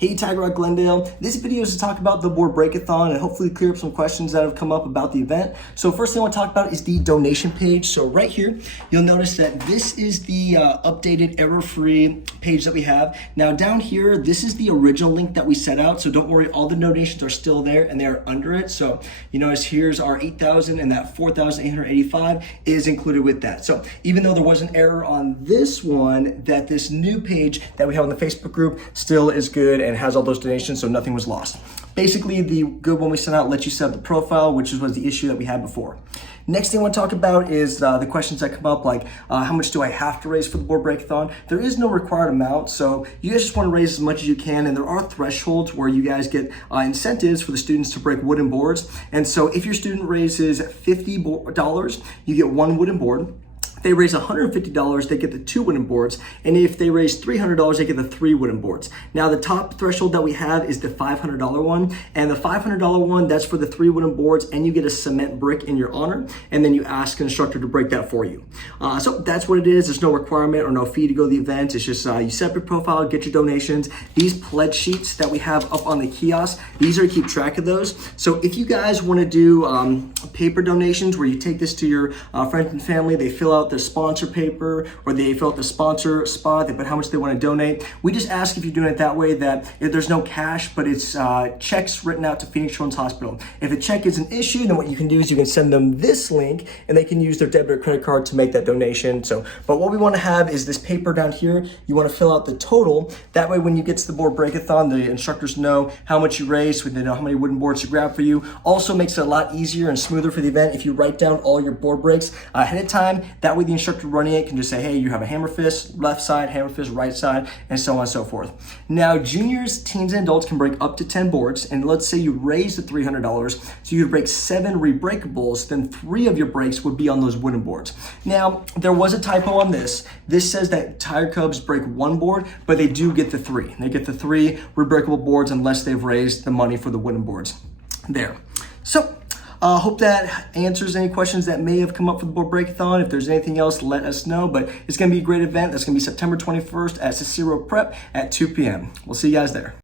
Hey, Tiger Rock Glendale. This video is to talk about the Board Break-A-Thon and hopefully clear up some questions that have come up about the event. So first thing I want to talk about is the donation page. So right here, you'll notice that this is the updated error-free page that we have. Now down here, this is the original link that we set out. So don't worry, all the donations are still there and they're under it. So you notice here's our 8,000 and that 4,885 is included with that. So even though there was an error on this one, that this new page that we have on the Facebook group still is good and has all those donations, so nothing was lost. Basically, the good one we sent out lets you set up the profile, which was the issue that we had before. Next thing I want to talk about is the questions that come up, like how much do I have to raise for the Board Break-A-Thon? There is no required amount, so you guys just want to raise as much as you can, and there are thresholds where you guys get incentives for the students to break wooden boards. And so if your student raises $50, you get one wooden board. If they raise $150, they get the 2 wooden boards. And if they raise $300, they get the 3 wooden boards. Now, the top threshold that we have is the $500 one. And the $500 one, that's for the 3 wooden boards, and you get a cement brick in your honor. And then you ask an instructor to break that for you. So that's what it is. There's no requirement or no fee to go to the event. It's just you set up your profile, get your donations. These pledge sheets that we have up on the kiosk, these are to keep track of those. So if you guys want to do paper donations where you take this to your friends and family, they fill out the sponsor paper, or they fill out the sponsor spot, they put how much they want to donate. We just ask if you're doing it that way that if there's no cash, but it's checks written out to Phoenix Children's Hospital. If a check is an issue, then what you can do is you can send them this link and they can use their debit or credit card to make that donation. So, but what we want to have is this paper down here. You want to fill out the total. That way, when you get to the Board Break-A-Thon, the instructors know how much you raised, so they know how many wooden boards to grab for you. Also makes it a lot easier and smoother for the event if you write down all your board breaks ahead of time. That way the instructor running it can just say, hey, you have a hammer fist, left side, hammer fist, right side, and so on and so forth. Now, juniors, teens, and adults can break up to 10 boards, and let's say you raise the $300, so you break 7 rebreakables, then 3 of your breaks would be on those wooden boards. Now, there was a typo on this. This says that Tiger Cubs break 1 board, but they do get the 3. They get the 3 rebreakable boards unless they've raised the money for the wooden boards there. So, hope that answers any questions that may have come up for the Board Break-A-Thon. If there's anything else, let us know. But it's going to be a great event. That's going to be September 21st at Cicero Prep at 2 p.m. We'll see you guys there.